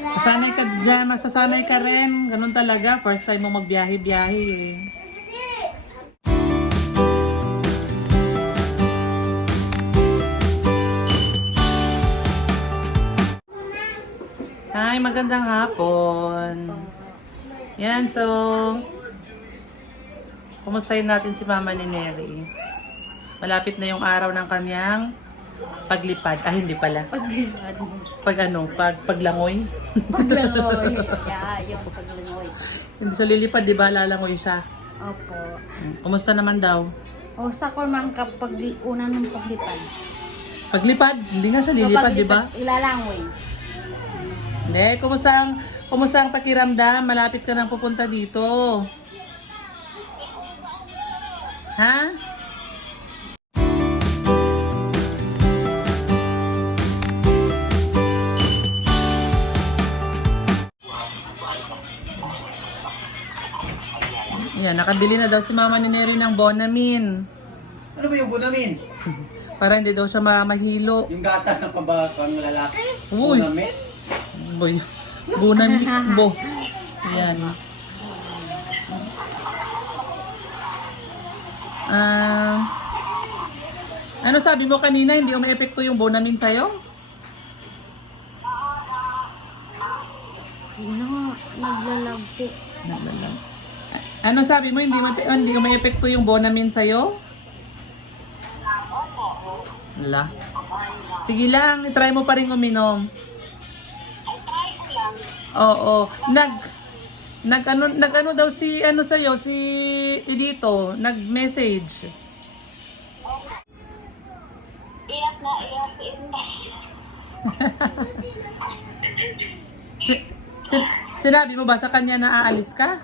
Masanay ka dyan, masasanay ka rin. Ganun talaga, first time mo magbiyahe-biyahe eh. Hi, magandang hapon. Yan, so kumustahin natin si Mama ni Neri. Malapit na yung araw ng kanyang paglipad. Ah, hindi pala. Paglipad. Paglangoy. Paglangoy. Yeah, yung paglangoy. Hindi siya lilipad, di ba? Lalangoy siya. Opo. Kumusta naman daw? O sa ko man kapag una ng paglipad. Paglipad? Hindi nga siya lilipad, di ba? Ilalangoy. Hindi, kumusta ang pakiramdam? Malapit ka nang pupunta dito. Ha? Yan, nakabili na daw si Mama ni Neri ng Bonamin. Ano ba yung bunamin? Para hindi daw siya mahilo. Yung gatas ng pang lalaki? Uy! Bunamin? Boy, Bonamin. Yan. Ano sabi mo kanina? Hindi umaepekto yung Bonamin sa'yo? Hindi nga, naglalag po. Naglalag. Ano sabi mo? Hindi umaepekto yung Bonamin sa'yo? Wala. Sige lang, itry mo pa rin uminom. Oo. Nag-ano daw si ano sa'yo, si Edito, nag-message. Iyak na. Sinabi mo ba sa kanya na aalis ka?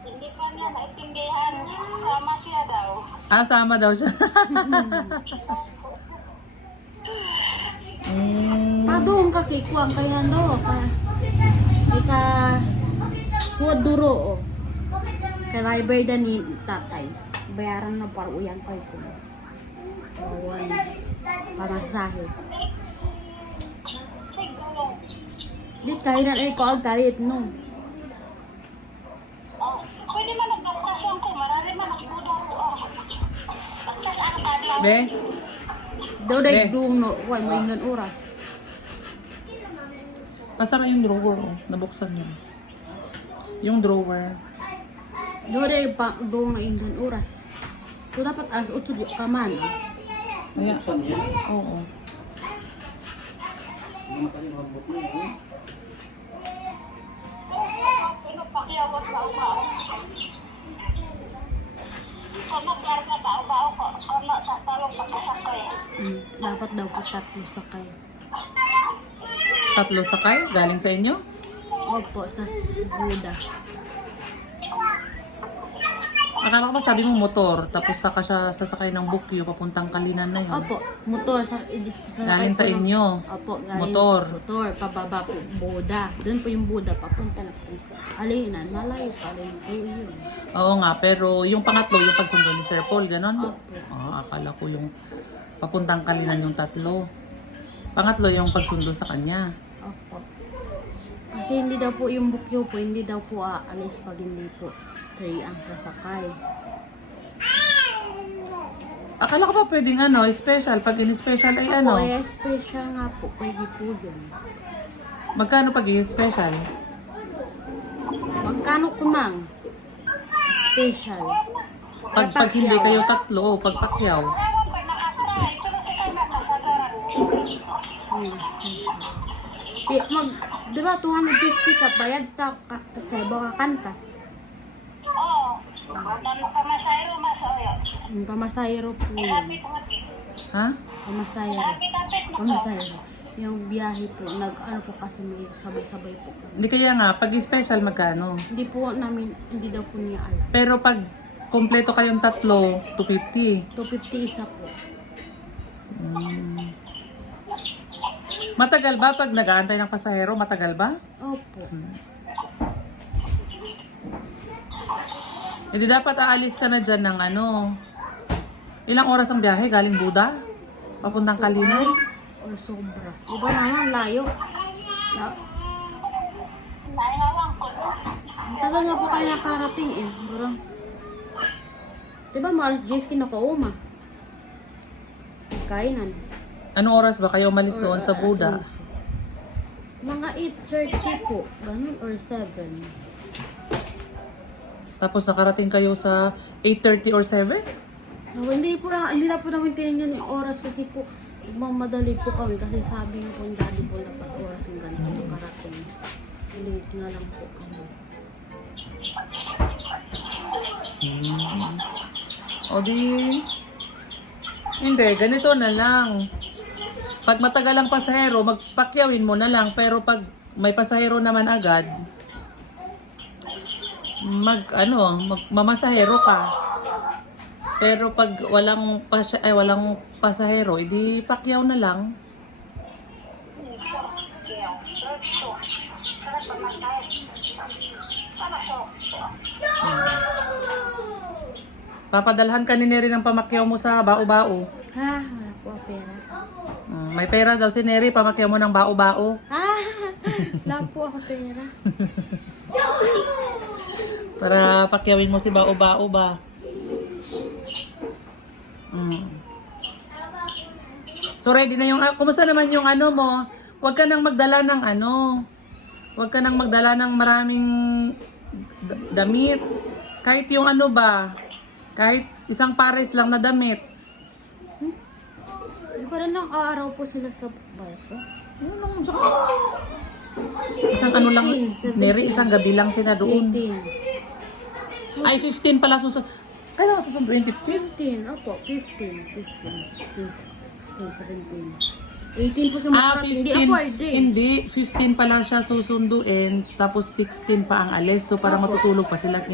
Hindi pa niya naintindihan. Sama siya daw. Ah, sama daw siya. Padung kakikuang kaya no. Ika suwad duro o. Kaya library dan ni tatay. Bayaran na para uyang kayo ko. Bawan. Pamasahe. Di kaya na ay ko ang kalit no. Oh, pwede man nagdasasyon ko. Marami man nagbudo ko. Basta ano ka diyan? Be? Daw day Eh. dung no. Why mo ingan oras. Pasara yung drawer, oh. Nabuksan yun. Yung drawer. Daw day pa dung na ingan oras. So dapat alas 8 di ka man. Kaya, Saan yan? oo. Hindi na kayo mabot na yun. Sino pakiawat na ubao? Ano karga na ubao ko? Ano sa talong sa kasakay? Dapat daw po tatlo sakay. Tatlo sakay? Galing sa inyo? Opo, sa Buda. Akala ko ba sabi mo motor, tapos saka siya sasakay ng bukyo papuntang Kalinan na yun. Opo, motor sa Galing sa inyo? Opo, galing. Motor? Motor, pababa po, Buda. Doon po yung Buda, papunta na po. Alinan, malayo pa rin po yun. Oo nga, pero yung pangatlo, yung pagsundo ni Sir Paul, ganon? Opo. Akala ko yung papuntang Kalinan yung tatlo. Pangatlo yung pagsundo sa kanya. Opo. Kasi hindi daw po yung bukyo po, hindi daw po aalis pag hindi po 3 ang sasakay. Akala ko pa pwedeng ano, special. Pag in-special ay ano? Opo, eh, special nga po, pwede po yun. Magkano pag in-special? Magkano kumang? Special. Pag hindi kayo tatlo, o pag pakyaw. Pag nakatry, ito na si kayo makasagaran. Di ba 250 ka bayad ta sa iba ka kanta? Oo. Ano ka masayro, masayo. Yung pamasayro po yun. Ha? Pamasayro. Lapit-lapit na ko. Pamasayro. Yung biyahe po, ano po kasi may sabay-sabay po kami. Hindi kaya nga, pag special magkano? Hindi po namin, hindi daw po niya alam. Pero pag kompleto kayong tatlo, 250. 250 isa po. Matagal ba pag nag-aantay ng pasahero? Matagal ba? Opo. Hindi dapat aalis ka na dyan ng ano, Ilang oras ang biyahe galing Buda? Papuntang Kalinas? Or sobra. Iba naman, layo. Nailalang ko. Ang tagal nga po kayo nakarating eh. Parang, diba maalas 10 kinakauma? Kainan. Anong oras ba kayo umalis doon sa Buda? Mga 8:30 po. Ganun or 7. Tapos nakarating kayo sa 8:30 or 7? Hindi na po namin tinignan yung oras kasi po magmamadali po kami kasi sabi niyo po yung daddy po dapat oras yung ganito makarating. Late na lang po kami. O di... Hindi, ganito na lang. Pag matagal ang pasahero, magpakyawin mo na lang. Pero pag may pasahero naman agad, mamasahero ka. Pero pag walang pasahero, edi pakyaw na lang. Papadalhan ka ni Neri ng pamakyaw mo sa bao-bao. Ha? Wala po pera. May pera daw si Neri, pamakyaw mo ng bao-bao. Wala po ako pera. Para pakyawin mo si bao-bao ba? So ready na yung... kumusta naman yung ano mo? Huwag ka nang magdala ng ano. Huwag ka nang magdala ng maraming damit. Kahit yung ano ba? Kahit isang pares lang na damit. Parang lang araw po sila sa barko. Isang ano lang, 16, 17. Neri, isang gabi lang sila doon. 18. Ay, 15 pala susunod. Kailan susunduin? 15? 15. Opo, 15. 17. 18 po sa mga hindi 4 days. Hindi, 15 pala siya susunduin, tapos 16 pa ang alis. So, para matutulog pa sila Opo.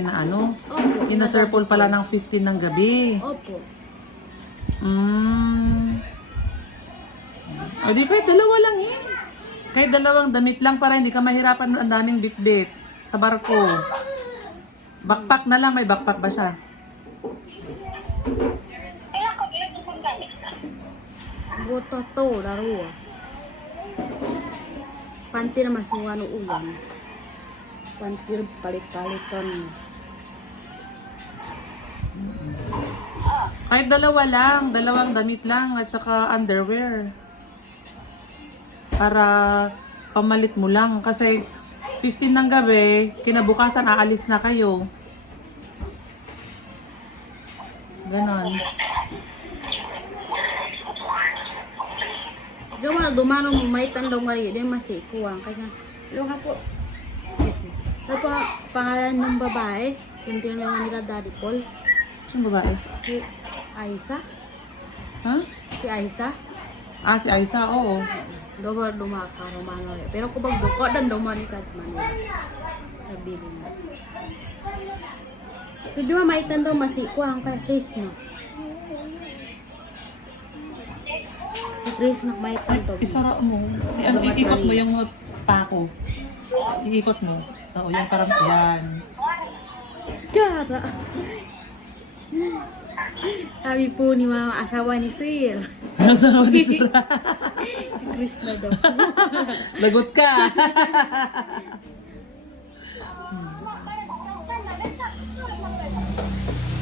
kina Sir Paul pala ng 15 ng gabi. Opo. O di kahit dalawa lang eh. Kahit dalawang damit lang para hindi ka mahirapan ang daming bitbit sa barko. Backpack na lang, may backpack ba siya? Kaya ko dito sa sandali. Boto to, laro. Panty na masuwa no ulan. Panty palit-palitan. Kahit dalawa lang, dalawang damit lang at saka underwear. Para pamalit mo lang. Kasi 15 ng gabi, kinabukasan aalis na kayo. Ganon. Dumano mo may tandong Maria, di masikuwang. Kaya nga po, excuse me. Ano po pangalan ng babae? Yung tinanong nila Daddy Paul? Sino babae? Si Aisa? Ha? Si Aisa? Ah, si Aisa, oo. Duma ka Romano. Pero kung bagduko, dan dumani ka Manila. Sabi din mo. Pero di ba may tandong masikuwang kay Chris, no? Si Chris may tandong. Isara mo. Iikot mo yung pako. Iikot mo. Oo, yung parang yan. Tara! Sabi po ni mama, asawa ni Sir. Asawa ni Sir. Si Chris na daw. Lagot ka.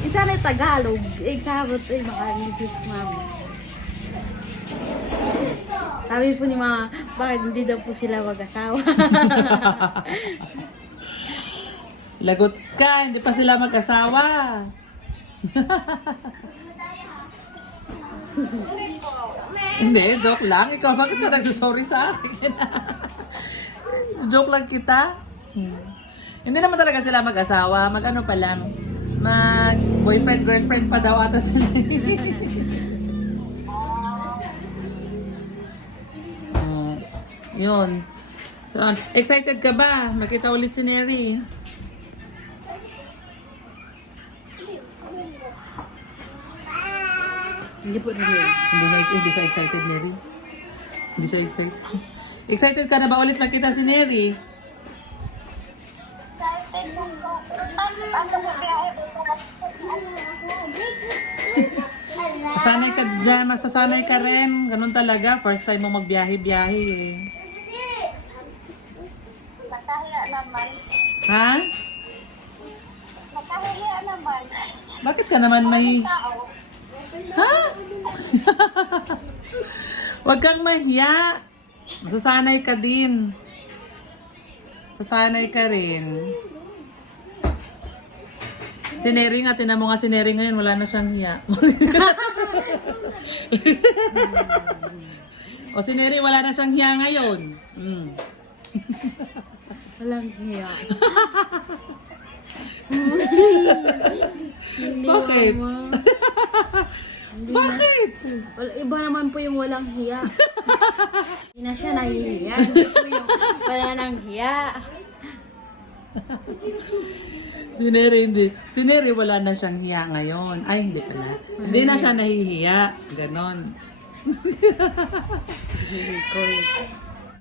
Isa na Tagalog. Sabot ay maka-English mama. Sabi po ni mama, bakit hindi daw po sila mag-asawa? Lagot ka, hindi pa sila mag-asawa. Hindi, joke lang. Ikaw, bakit ka nagsasorry sa akin? Joke lang kita. Hindi naman talaga sila mag-asawa. Mag-ano pa lang. Mag-boyfriend, girlfriend pa daw ata sila. Yun. So, excited ka ba? Makita ulit si Neri. Hindi po rin yun. Hindi siya excited, Neri. Hindi siya excited. Excited ka na ba ulit makita si Neri? Ano sa biyahe? Masanay ka dyan, masasanay ka rin. Ganun talaga, first time mo magbiyahe-biyahe eh. Nakahiya naman. Ha? Nakahiya naman. Bakit ka naman may... Tao. Ha? Huwag kang mahiya. Masasanay ka din. Sasanay ka rin. Si Neri nga, tinan mo nga si Neri ngayon, wala na siyang hiya. O si Neri, wala na siyang hiya ngayon. Mm. Walang hiya. Hindi Bakit? mama. Bakit? Iba naman po yung walang hiya. Hindi na siya nahihiya. Hindi po yung wala nang hiya. Si Neri, hindi. Si Neri, wala na siyang hiya ngayon. Ay, hindi pala. Hindi na siya nahihiya. Ganon.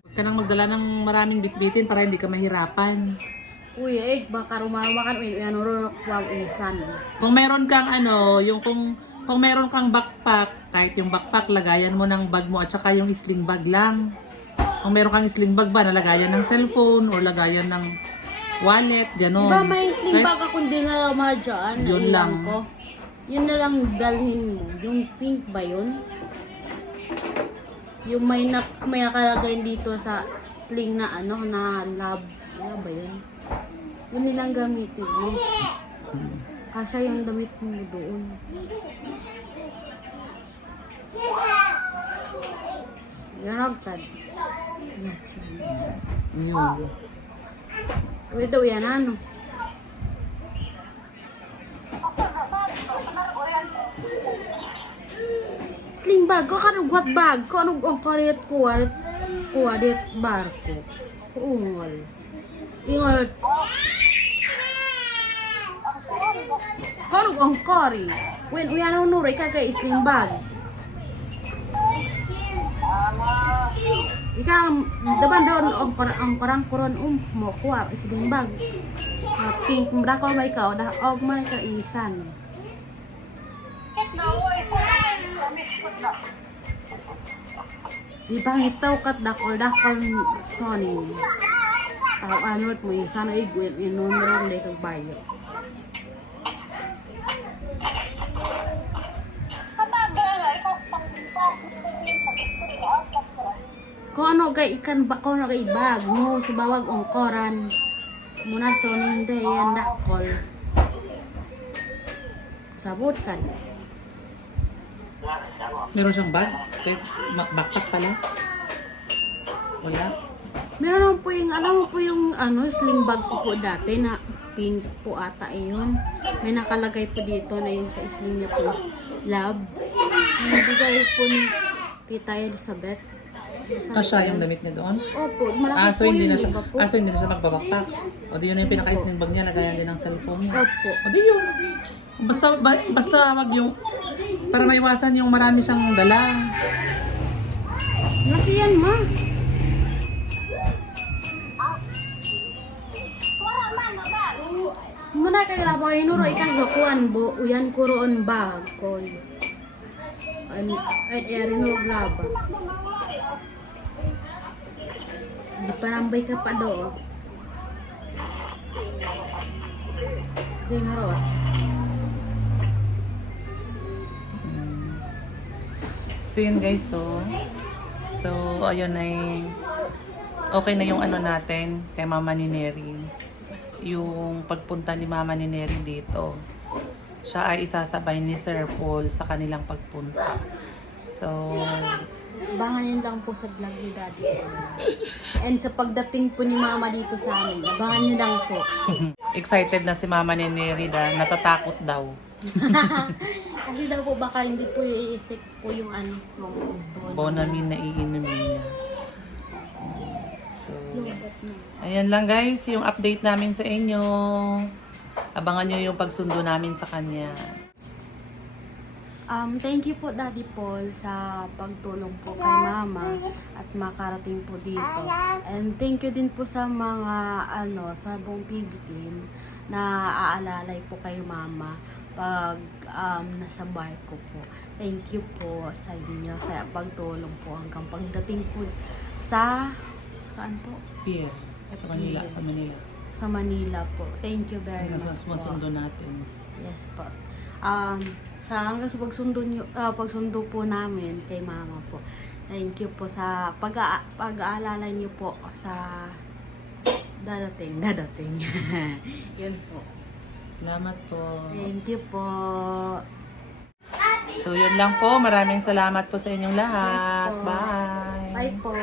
Huwag ka nang magdala ng maraming bitbitin para hindi ka mahirapan. Uy, baka rumawakan. Uy, ano rin wow, insan. Kung meron kang kung meron kang backpack, kahit yung backpack, lagayan mo ng bag mo at saka yung sling bag lang. Kung meron kang sling bag ba, nalagayan ng cellphone or lagayan ng wallet, gano'n. Diba may sling bag ako hindi na mahal dyan? Yun Naiwan lang. Ko. Yun na lang dalhin mo. Yung pink ba yun? Yung may nakalagay dito sa sling na ano, na love. Ano ba yun? Yun nilang gamitin mo. Kasya yung damit mo doon. Yaragtad. Yun. Uy daw yan ano? Sling bag ko kanong what bag ko anong ang karet kuwadet barko. Ungol. Ingol. Kanong ang kari. When uyan nuray ka kay sling bag. Ika daban doon ang parang kuron mo kuha sling bag. Pink mura ko may ikaw dah og man ka isan. Di ba itaw kat dakol Sony. Tao anot mo isan ay gwen inunron de kag bayo. Kung ano kay ikan ba kung ano kay bag mo subawag ongkoran. Muna Sony hindi yan dakol. Sabot kan. Meron siyang bag? Okay. Backpack pala? Wala? Meron naman po yung, alam mo po yung ano, sling bag ko po dati na pink po ata yun. May nakalagay po dito na yung sa sling niya po is love. Nabigay po ni Tita Elizabeth. Kasya yung damit niya doon? Opo, malaki So po hindi yun, na siya, iba po. so hindi na siya nagbabackpack. O di yun na yung pinaka-sling bag niya, nagayan din ng cellphone niya. Opo. O di yun. Basta wag yung, para maiwasan yung marami siyang dala. Laki yan ma. Muna kay labo ay nuro ikang gakuan bo uyan ko roon bag ko. Ay eri no laba. Di parambay ka pa do. Di nga ro. So yun guys, so ayun ay okay na yung ano natin kay Mama ni Neri. Yung pagpunta ni Mama ni Neri dito. Siya ay isasabay ni Sir Paul sa kanilang pagpunta. So, Abangan yun lang po sa vlog ni Daddy. And sa pagdating po ni Mama dito sa amin, abangan nyo lang po. excited na si Mama ni Neri na natatakot daw. Kasi daw po baka hindi po i-effect po yung ano, yung Bonamine na iinumin niya. So, Lobot na. ayan lang guys, yung update namin sa inyo. Abangan nyo yung pagsundo namin sa kanya. Thank you po Daddy Paul sa pagtulong po kay Mama at makarating po dito. And thank you din po sa mga sa buong PB team na aalalay po kay Mama pag nasa barko po. Thank you po sa inyo sa pagtulong po hanggang pagdating po saan po? Pier. Sa Manila. Pier. Sa Manila. Sa Manila po. Thank you very Hanggang much sa po. masundo natin. Yes po. Hanggang sa pagsundo po namin kay mama po. Thank you po sa pag-aalala niyo po sa dadating. Yun po. Salamat po. Thank you po. So, yun lang po. Maraming salamat po sa inyong lahat. Yes po. Bye. Bye po.